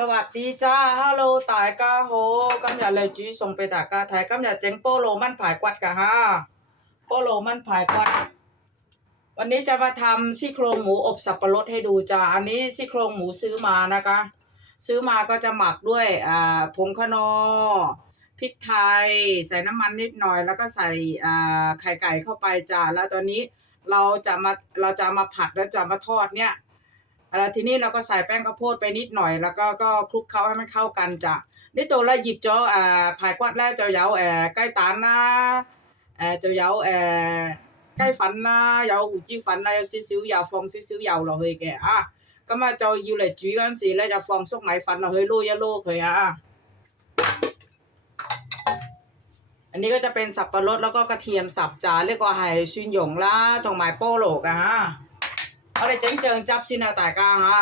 สวัสดีจ้าฮัลโหลตายกาโฮกำอย่าเลยจีส่งไปตากาไทยกำอย่าเจ๊งโปโลมันผายกวัดกะฮะโปโลมันผายกวัด วันนี้จะมาทำซี่โครงหมูอบสับปะรดให้ดูจ้าอันนี้ซี่โครงหมูซื้อมานะคะ ซื้อมาก็จะหมักด้วยอ่าผงขนอพริกไทย ใส่น้ำมันนิดหน่อย แล้วก็ใส่อ่าไข่ไก่เข้าไปจ้าแล้วตอนนี้เราจะมาเราจะมาผัดแล้วจะมาทอดเนี่ย แล้วทีนี้เราก็ใส่แป้งข้าวโพดไปนิดหน่อย แล้วก็ก็คลุกเคล้าให้มันเข้ากันจ้ะนี่ตัวละหยิบจ้อเอ่อผายกวาดแล้วเจ้าเยาเอ่อใกล้ตานนะเอ่อเจ้าเยาเอ่อใกล้ฝันนะเยาหูจี้ฝันนะเยาซิซิวยาวฟองซิซิวยาวเราเฮ้ยแกอะก็มาเจ้าอยู่เลยจุยกันสิแล้วจะฟองซกไหมฝันเราเฮ้ยโลยะโลเคยอะันนี้ก็จะเป็นสับปะรดแล้วก็กระเทียมสับจานเรียกว่าไฮชินหยงล่าจงหมายโป้โหลกอะฮะ เอาเลยเจิงเจิงจับซินาตากลางอะ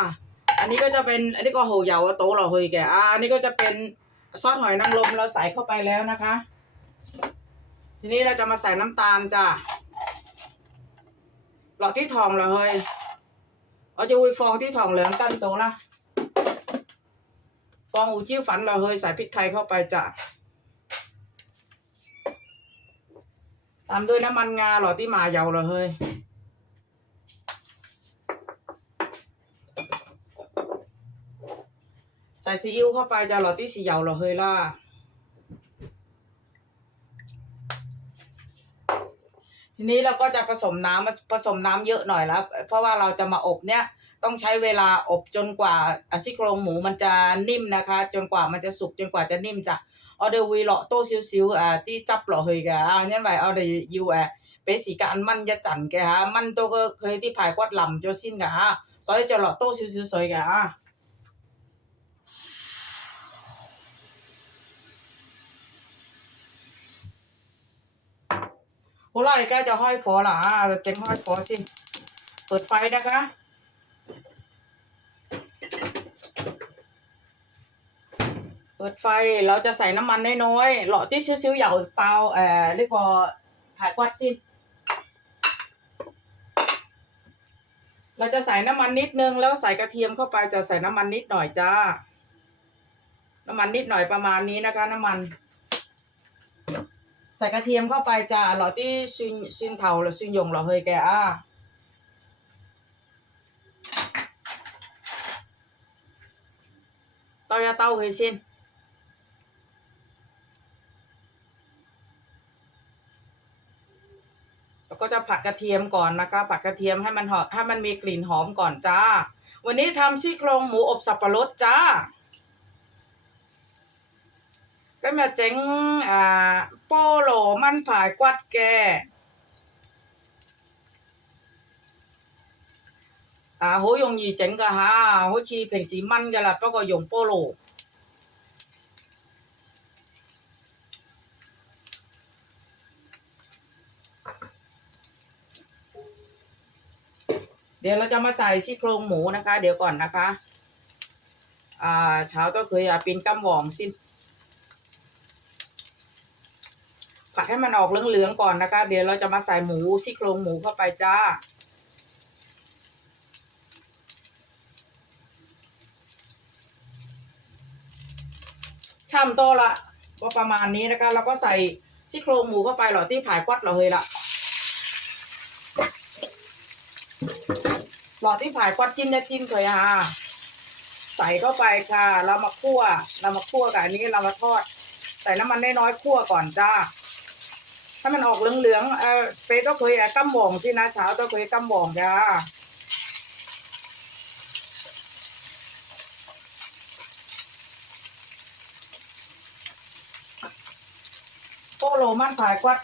อันนี้ก็จะเป็นอันนี้ก็โหยาวโต๊ะเราเฮยแกอะอันนี้ก็จะเป็นซอสหอยนางรมเราใส่เข้าไปแล้วนะคะ ทีนี้เราจะมาใส่น้ำตาลจ้ะหลอดที่ทองเราเฮยเอาจะวุยฟองที่ทองเหลืองกันโตนะฟองอูจิ้วฝันเราเฮยใส่พริกไทยเข้าไปจ้ะตามด้วยน้ำมันงาหลอดที่มาเยาเราเฮย ใส่ซีอิ๊วเข้าไปจะรล่อที่สีเหยาหล่อเฮยล่ะทีนี้เราก็จะผสมน้ำผสมน้ำเยอะหน่อยแล้ว เพราะว่าเราจะมาอบเนี้ยต้องใช้เวลาอบจนกว่าซี่โครงหมูมันจะนิ่มนะคะ จนกว่ามันจะสุกจนกว่าจะนิ่มจ้ะออเดร์วีหล่อโตซิวซิอ่าที่จับหล่อเฮยแกอาเนี่ยไปออเดยูอ่ปสีการมันจะจันแกฮะมันตัวก็เคยที่ผายกวัดลำโจสิ้นแกฮะซอยจะหล่อโตซิวซิซอยกอะ ปิดไฟนะคะเปิดไฟเราจะใส่น้ำมันน้อยๆหล่อที่ซิ้วๆเหยาเปล่าเอ่อเรียกว่าถ่ายกวัดสิ เราจะใส่น้ำมันนิดนึงแล้วใส่กระเทียมเข้าไปจะใส่น้ำมันนิดหน่อยจ้า น้ำมันนิดหน่อยประมาณนี้นะคะ น้ำมัน ใส่กระเทียมเข้าไปจ้าหล่อที่ซินซินเทาหรือซินหยงหล่อเฮยแกอะเต้าอยาเต้าเฮยซินแล้วก็จะผัดกระเทียมก่อนนะคะ ผัดกระเทียมให้มันหอมให้มันมีกลิ่นหอมก่อนจ้า วันนี้ทำซี่โครงหมูอบสับปะรดจ้า ก็มาเจ๊งอ่าโปโลมันผายกวัดแกอ่าโหยงยีเจ๋งก็ฮะโหชีเพ่งสีมันก็ละแล้ก็ยงโปโลเดี๋ยวเราจะมาใส่ซี่โครงหมูนะคะ เดี๋ยวก่อนนะคะ อ่าเช้าก็คือ่าปินกำหวองสิ้น ผัดให้มันออกเหลืองๆก่อนนะคะ เดี๋ยวเราจะมาใส่หมูซี่โครงหมูเข้าไปจ้า ช่ำโตละก็ประมาณนี้นะคะ แล้วก็ใส่ซี่โครงหมูเข้าไปหรอที่ผายกวัดเราเลยละหลอดที่ผายกวัดจิ้มเนี่ยจิ้มเคยอะใส่เข้าไปค่ะ เรามาคั่ว เรามาคั่วกับอันนี้เรามาทอด ใส่น้ำมันน้อยๆคั่วก่อนจ้า ถ้ามันออกเหลืองๆเออเป๊ต้องเคยอะกั้มบ่องที่นะเช้าต้องเคยกั้มบ่องจ้าโปโลมันผายกวัด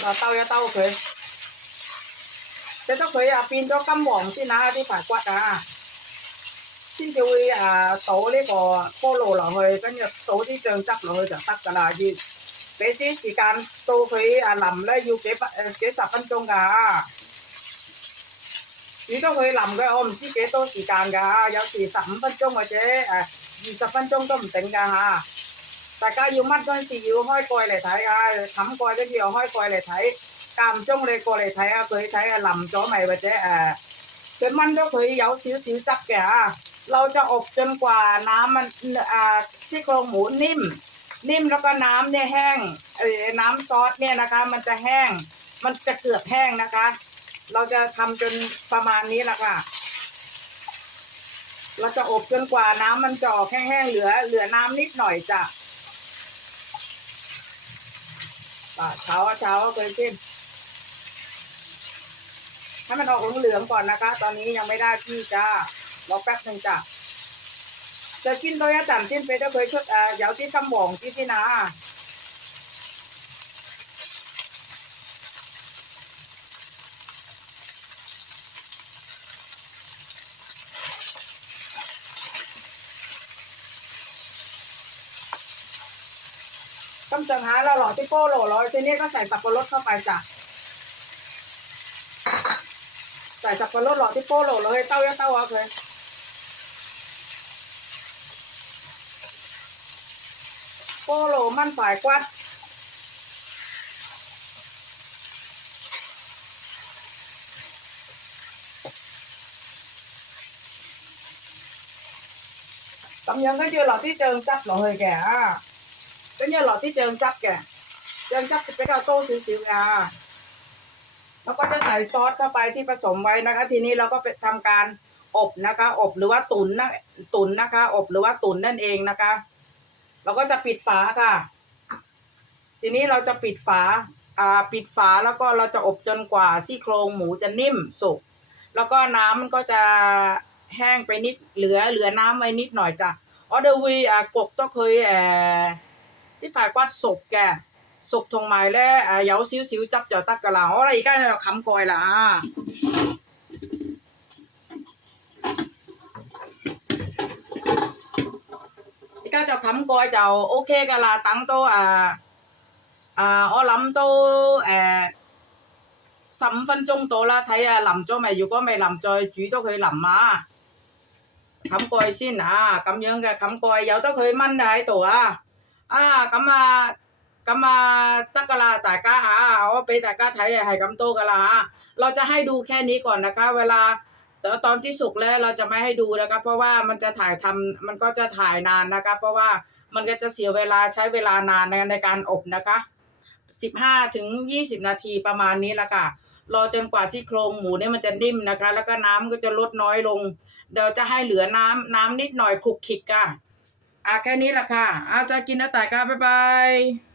เราเต้า ya ต้าเคยแต่ต้องเคย 食咗佢啊变咗金黄先啊啲排骨啊先至会啊倒呢个菠萝落去跟住倒啲酱汁落去就得噶啦要俾啲时间到佢啊淋咧要几分诶几十分钟噶吓煮咗佢淋嘅我唔知几多时间噶吓有时十五分钟或者诶二十分钟都唔定噶吓大家要乜阵时要开盖嚟睇啊冚盖跟住又开盖嚟睇。tam trong này có này thấy tôi thấy làm chó mày và thế à cái măn cho thấy yếu xíu xíu sắc kìa เราจะอบจนกว่าน้ำมันอ่าที่โครงหมูนิ่ม นิ่มแล้วก็น้ำเนี่ยแห้งเออน้ำซอสเนี่ยนะคะ มันจะแห้ง มันจะเกือบแห้งนะคะ เราจะทำจนประมาณนี้แหละค่ะ เราจะอบจนกว่าน้ำมันจะออกแห้งๆเหลือ เหลือน้ำนิดหน่อยจ้ะเช้าเช้าเคยชิม ให้มันออกเหลืองๆก่อนนะคะ ตอนนี้ยังไม่ได้ที่จ้ารอแป๊บหนึ่งจ้ะจะกินตัวอยาจันจิ้นไปจะเคยชุดอ่าเดี๋ยวที่ตำหมองที่ที่นาต้องจังหาเราหล่อที่โป้โหล่ร้อยทีนี้ก็ใส่สับปะรดเข้าไปจ้ะ ใส่สับปะรดหล่อที่โป้โหล่เลยเต้ายะเต้าเอาเลยโป้โหล่มันฝ่ายกวัด tầm nhân cái chưa lọt tí trơn chắc lọ hơi kìa cái như lọt tí trơn chắc kìa trơn chắc thì cái cao tô xíu xíu à แแล้วก็จะใส่ซอสเข้าไปที่ผสมไว้นะคะ ทีนี้เราก็ไปทำการอบนะคะ อบหรือว่าตุ๋นนะตุ๋นนะคะ อบหรือว่าตุ๋นนั่นเองนะคะ เราก็จะปิดฝาค่ะ ทีนี้เราจะปิดฝาอ่าปิดฝาแล้วก็เราจะอบจนกว่าซี่โครงหมูจะนิ่มสุกแล้วก็น้ำมันก็จะแห้งไปนิดเหลือเหลือน้ำไว้นิดหน่อยจ้ะออเดอร์วีอ่ากบต้องเคยแอที่ฝ่ายกวาดศกแก 熟同埋咧誒有少少汁就得㗎啦。好啦，而家就冚蓋啦啊！而家就冚蓋就 O K 㗎啦，等到啊啊，我諗都誒十五分鐘到啦，睇下淋咗未？如果未淋，再煮咗佢淋啊！冚蓋先啊，咁樣嘅冚蓋，由得佢炆喺度啊！啊，咁啊〜 กำมาตะกะลาแต่กะหาเอาไปแต่กะไทยไห้กำโตกะลาเราจะให้ดูแค่นี้ก่อนนะคะ เวลาตอนที่สุกแล้วเราจะไม่ให้ดูนะคะเพราะว่ามันจะถ่ายทำมันก็จะถ่ายนานนะคะเพราะว่ามันก็จะเสียเวลาใช้เวลานานในในการอบนะคะสิบห้าถึงยี่สิบนาทีประมาณนี้ละค่ะรอจนกว่าซี่โครงหมูเนี่ยมันจะนิ่มนะคะ แล้วก็น้ำก็จะลดน้อยลง เดี๋ยวจะให้เหลือน้ำน้ำนิดหน่อยคลุกคลิกค่ะอะแค่นี้ละค่ะ เอาจะกินนะแต่ก็บ๊ายบาย